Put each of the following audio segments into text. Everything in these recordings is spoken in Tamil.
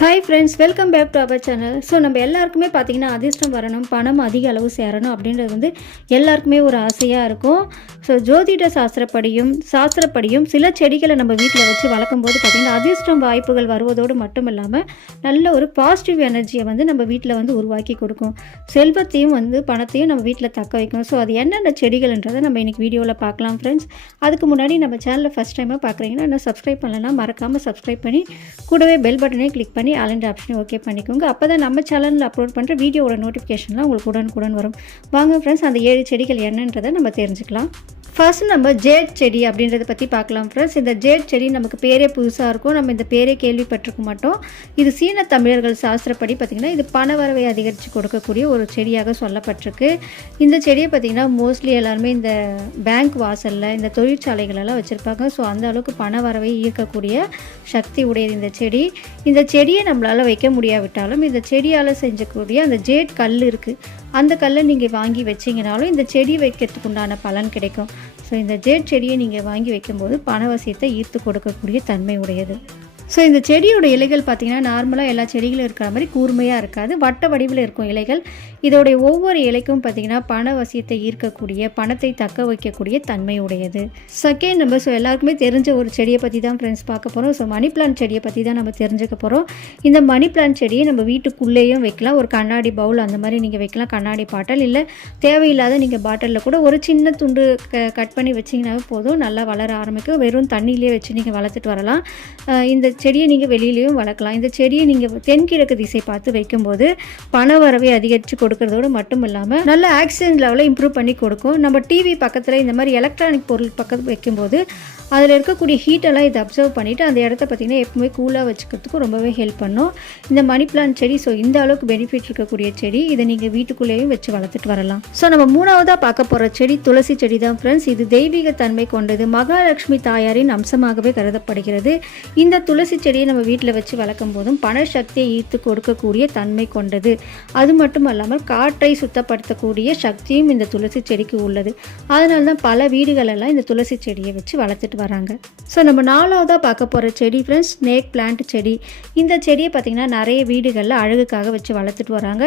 Hi friends welcome back to our channel so நம்ம எல்லாருக்குமே பார்த்தீங்கன்னா அதிர்ஷ்டம் வரணும் பணம் அதிக அளவு சேரணும் அப்படின்றது வந்து எல்லாருக்குமே ஒரு ஆசையாக இருக்கும். ஸோ ஜோதிட சாஸ்திரப்படியும் சாஸ்திரப்படியும் சில செடிகளை நம்ம வீட்டில் வச்சு வளர்க்கும் போது பார்த்திங்கன்னா அதிர்ஷ்டம் வாய்ப்புகள் வருவதோடு மட்டும் இல்லாமல் நல்ல ஒரு பாசிட்டிவ் எனர்ஜியை வந்து நம்ம வீட்டில் வந்து உருவாக்கி கொடுக்கும். செல்வத்தையும் வந்து பணத்தையும் நம்ம வீட்டில் தக்க வைக்கும். ஸோ அது என்னென்ன செடிகள்ன்றதை நம்ம இன்றைக்கி வீடியோவில் பார்க்கலாம் ஃப்ரெண்ட்ஸ் அதுக்கு முன்னாடி நம்ம சேனலில் ஃபஸ்ட் டைமாக பார்க்குறீங்கன்னா இன்னும் சப்ஸ்கிரைப் பண்ணலன்னா மறக்காமல் சப்ஸ்கிரைப் பண்ணி கூடவே பெல் பட்டனை கிளிக் பண்ணி ஆலண்ட் ஆப்ஷனை ஓகே பண்ணிக்கோங்க. அப்போ தான் நம்ம சேனலில் அப்லோட் பண்ணுற வீடியோவோட நோட்டிஃபிகேஷன்லாம் உங்களுக்கு உடனுக்குடன் வரும். வாங்க ஃப்ரெண்ட்ஸ் அந்த ஏழு செடிகள் என்னன்றதை நம்ம தெரிஞ்சுக்கலாம். ஃபர்ஸ்ட் நம்ம ஜேட் செடி அப்படின்றத பற்றி பார்க்கலாம் ஃப்ரெண்ட்ஸ் இந்த ஜேட் செடி நமக்கு பேரே புதுசாக இருக்கும். நம்ம இந்த பேரே கேள்விப்பட்டிருக்க மாட்டோம். இது சீன தமிழர்கள் சாஸ்திரப்படி பார்த்திங்கன்னா இது பண வரவை அதிகரித்து கொடுக்கக்கூடிய ஒரு செடியாக சொல்லப்பட்டிருக்கு. இந்த செடியை பார்த்திங்கன்னா மோஸ்ட்லி எல்லாருமே இந்த பேங்க் வாசலில் இந்த தொழிற்சாலைகளெல்லாம் வச்சுருப்பாங்க. ஸோ அந்த அளவுக்கு பண வரவை ஈர்க்கக்கூடிய சக்தி உடையது இந்த செடி. இந்த செடி செடியை நம்மளால் வைக்க முடியாவிட்டாலும் இந்த செடியால் செஞ்சக்கூடிய அந்த ஜேட் கல் இருக்குது அந்த கல்லை நீங்கள் வாங்கி வச்சிங்கனாலும் இந்த செடி வைக்கிறதுக்கு உண்டான பலன் கிடைக்கும். ஸோ இந்த ஜேட் செடியை நீங்கள் வாங்கி வைக்கும்போது பணவசியத்தை ஈர்த்து கொடுக்கக்கூடிய தன்மை உடையது. ஸோ இந்த செடியோட இலைகள் பார்த்திங்கன்னா நார்மலாக எல்லா செடிகளும் இருக்கிற மாதிரி கூர்மையாக இருக்காது. வட்ட வடிவில் இருக்கும் இலைகள். இதோடைய ஒவ்வொரு இலைக்கும் பார்த்தீங்கன்னா பண வசியத்தை ஈர்க்கக்கூடிய பணத்தை தக்க வைக்கக்கூடிய தன்மை உடையது. செகண்ட் நம்ம ஸோ எல்லாருக்குமே தெரிஞ்ச ஒரு செடியை பற்றி தான் ஃப்ரெண்ட்ஸ் பார்க்க போகிறோம் ஸோ மணி பிளான்ட் செடியை பற்றி தான் நம்ம தெரிஞ்சுக்க போகிறோம் இந்த மணி பிளான்ட் செடியை நம்ம வீட்டுக்குள்ளேயும் வைக்கலாம். ஒரு கண்ணாடி பவுல் அந்த மாதிரி நீங்கள் வைக்கலாம். கண்ணாடி பாட்டல் இல்லை தேவையில்லாத நீங்கள் பாட்டிலில் கூட ஒரு சின்ன துண்டு க கட் பண்ணி வச்சிங்கனாவே போதும். நல்லா வளர ஆரம்பிக்கும். வெறும் தண்ணியிலே வச்சு நீங்கள் வளர்த்துட்டு வரலாம். இந்த செடியை நீங்கள் வெளியிலையும் வளர்க்கலாம். இந்த செடியை நீங்கள் தென்கிழக்கு திசை பார்த்து வைக்கும்போது பண வரவை அதிகரித்து கொடுக்கறதோடு மட்டும் இல்லாமல் நல்ல ஆக்சிஜன் லெவலை இம்ப்ரூவ் பண்ணி கொடுக்கும். நம்ம டிவி பக்கத்தில் இந்த மாதிரி எலக்ட்ரானிக் பொருள் பக்கத்து வைக்கும்போது அதில் இருக்கக்கூடிய ஹீட்டெல்லாம் இதை அப்சர்வ் பண்ணிவிட்டு அந்த இடத்த பார்த்திங்கன்னா எப்பவுமே கூலாக வச்சுக்கிறதுக்கும் ரொம்பவே ஹெல்ப் பண்ணும். இந்த மணி பிளான்ட் செடி ஸோ இந்த அளவுக்கு பெனிஃபிட் இருக்கக்கூடிய செடி இதை நீங்கள் வீட்டுக்குள்ளேயும் வச்சு வளர்த்துட்டு வரலாம். ஸோ நம்ம மூணாவதாக பார்க்க போகிற செடி துளசி செடி தான் ஃப்ரெண்ட்ஸ் இது தெய்வீக தன்மை கொண்டது. மகாலட்சுமி தாயாரின் அம்சமாகவே கருதப்படுகிறது. இந்த துளசி துளசி செடியை நம்ம வீட்டில் வச்சு வளர்க்கும் போதும் பண சக்தியை ஈர்த்து கொடுக்கக்கூடிய தன்மை கொண்டது. அது மட்டும் அல்லாமல் காற்றை சுத்தப்படுத்தக்கூடிய சக்தியும் இந்த துளசி செடிக்கு உள்ளது. அதனால தான் பல வீடுகளெல்லாம் இந்த துளசி செடியை வச்சு வளர்த்துட்டு வராங்க. ஸோ நம்ம நாலாவதாக பார்க்க போகிற செடி ஃப்ரெண்ட்ஸ் ஸ்னேக் பிளான்ட் செடி. இந்த செடியை பார்த்திங்கன்னா நிறைய வீடுகளில் அழகுக்காக வச்சு வளர்த்துட்டு வராங்க.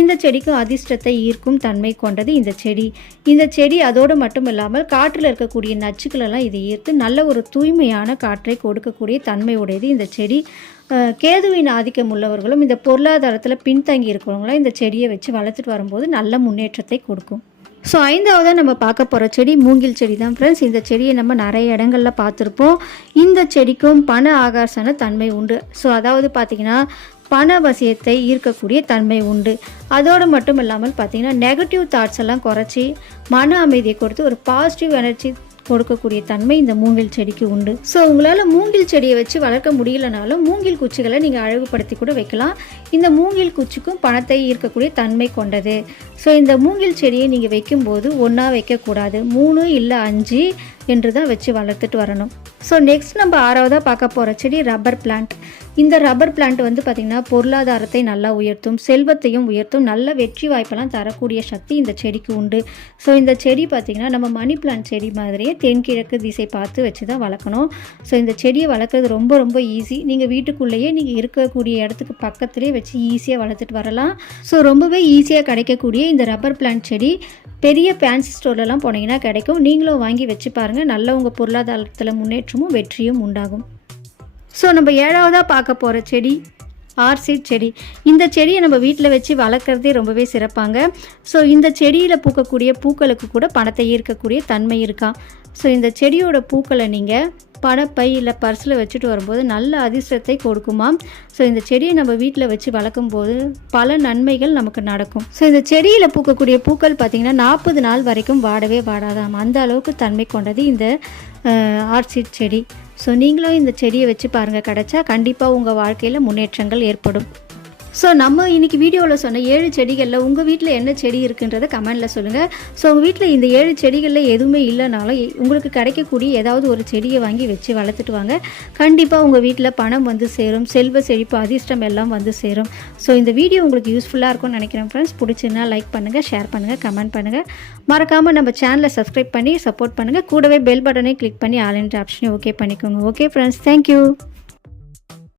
இந்த செடிக்கும் அதிர்ஷ்டத்தை ஈர்க்கும் தன்மை கொண்டது இந்த செடி. இந்த செடி அதோடு மட்டும் இல்லாமல் காற்றில் இருக்கக்கூடிய நச்சுக்களெல்லாம் இது ஈர்த்து நல்ல ஒரு தூய்மையான காற்றை கொடுக்கக்கூடிய தன்மை உடையது இந்த செடி கேதுவின் ஆதிக்கம் உள்ளவர்களும் இந்த பொருளாதாரத்தில் பின்தங்கி இருக்கிறவங்களும் இந்த செடியை வச்சு வளர்த்துட்டு வரும்போது நல்ல முன்னேற்றத்தை கொடுக்கும். ஸோ ஐந்தாவதாக நம்ம பார்க்க போகிற செடி மூங்கில் செடி தான் ஃப்ரெண்ட்ஸ் இந்த செடியை நம்ம நிறைய இடங்களில் பார்த்துருப்போம். இந்த செடிக்கும் பண ஆகாசன தன்மை உண்டு. ஸோ அதாவது பார்த்தீங்கன்னா பண வசியத்தை ஈர்க்கக்கூடிய தன்மை உண்டு. அதோடு மட்டும் இல்லாமல் பார்த்தீங்கன்னா நெகட்டிவ் தாட்ஸ் எல்லாம் குறைச்சி மன அமைதியை கொடுத்து ஒரு பாசிட்டிவ் எனர்ஜி கொடுக்கக்கூடிய தன்மை இந்த மூங்கில் செடிக்கு உண்டு. ஸோ உங்களால் மூங்கில் செடியை வச்சு வளர்க்க முடியலனாலும் மூங்கில் குச்சிகளை நீங்கள் அழகுபடுத்தி கூட வைக்கலாம். இந்த மூங்கில் குச்சிக்கும் பணத்தை ஈர்க்கக்கூடிய தன்மை கொண்டது. ஸோ இந்த மூங்கில் செடியை நீங்கள் வைக்கும்போது ஒன்றா வைக்கக்கூடாது. மூணு இல்லை அஞ்சு என்று தான் வச்சு வளர்த்துட்டு வரணும். ஸோ நெக்ஸ்ட் நம்ம ஆறாவதாக பார்க்க போகிற செடி ரப்பர் பிளான்ட் இந்த ரப்பர் பிளான்ட் வந்து பார்த்திங்கன்னா பொருளாதாரத்தை நல்லா உயர்த்தும் செல்வத்தையும் உயர்த்தும் நல்ல வெற்றி வாய்ப்பெல்லாம் தரக்கூடிய சக்தி இந்த செடிக்கு உண்டு. ஸோ இந்த செடி பார்த்திங்கன்னா நம்ம மணி பிளான்ட் செடி மாதிரியே தென்கிழக்கு திசை பார்த்து வச்சு தான் வளர்க்கணும். ஸோ இந்த செடியை வளர்க்குறது ரொம்ப ரொம்ப ஈஸி நீங்கள் வீட்டுக்குள்ளேயே நீங்கள் இருக்கக்கூடிய இடத்துக்கு பக்கத்துலேயே வச்சு ஈஸியாக வளர்த்துட்டு வரலாம். ஸோ ரொம்பவே ஈஸியாக கிடைக்கக்கூடிய இந்த ரப்பர் பிளான்ட் செடி பெரிய ஃபேன்சி ஸ்டோர்லலாம் போனீங்கன்னா கிடைக்கும். நீங்களும் வாங்கி வச்சு பாருங்கள் நல்ல உங்கள் பொருளாதாரத்தில் முன்னேற்றமும் வெற்றியும் உண்டாகும். ஸோ நம்ம ஏழாவதாக பார்க்க போகிற செடி ஆர்சி செடி. இந்த செடியை நம்ம வீட்டில் வச்சு வளர்க்குறதே ரொம்பவே சிறப்பாங்க. ஸோ இந்த செடியில் பூக்கக்கூடிய பூக்களுக்கு கூட பணத்தை ஈர்க்கக்கூடிய தன்மை இருக்கா? ஸோ இந்த செடியோட பூக்களை நீங்கள் படப்பை இல்லை பர்ஸில் வச்சுட்டு வரும்போது நல்ல அதிர்ஷ்டத்தை கொடுக்குமாம் ஸோ இந்த செடியை நம்ம வீட்டில் வச்சு வளர்க்கும் போது பல நன்மைகள் நமக்கு நடக்கும். ஸோ இந்த செடியில் பூக்கக்கூடிய பூக்கள் பார்த்திங்கன்னா நாற்பது நாள் வரைக்கும் வாடவே வாடாதாம். அந்த அளவுக்கு தன்மை கொண்டது இந்த ஆர்சிட் செடி. ஸோ நீங்களும் இந்த செடியை வச்சு பாருங்கள் கிடச்சா கண்டிப்பாக உங்கள் வாழ்க்கையில் முன்னேற்றங்கள் ஏற்படும். ஸோ நம்ம இன்னைக்கு வீடியோவில் சொன்ன ஏழு செடிகளில் உங்கள் வீட்டில் என்ன செடி இருக்குன்றதை கமெண்ட்டில் சொல்லுங்கள் ஸோ உங்கள் வீட்டில் இந்த ஏழு செடிகளில் எதுவுமே இல்லைனாலும் உங்களுக்கு கிடைக்கக்கூடிய ஏதாவது ஒரு செடியை வாங்கி வச்சு வளர்த்துட்டு வாங்க. கண்டிப்பாக உங்கள் வீட்டில் பணம் வந்து சேரும் செல்வ செழிப்பு அதிர்ஷ்டம் எல்லாம் வந்து சேரும். ஸோ இந்த வீடியோ உங்களுக்கு யூஸ்ஃபுல்லாக இருக்கும்னு நினைக்கிறேன் ஃப்ரெண்ட்ஸ் பிடிச்சிருந்தா லைக் பண்ணுங்கள் ஷேர் பண்ணுங்கள் கமெண்ட் பண்ணுங்கள் மறக்காமல் நம்ம சேனலை சப்ஸ்கிரைப் பண்ணி சப்போர்ட் பண்ணுங்கள் கூடவே பெல் பட்டனை கிளிக் பண்ணி ஆல் என்ற ஆப்ஷனை ஓகே பண்ணிக்கோங்க. Okay friends thank you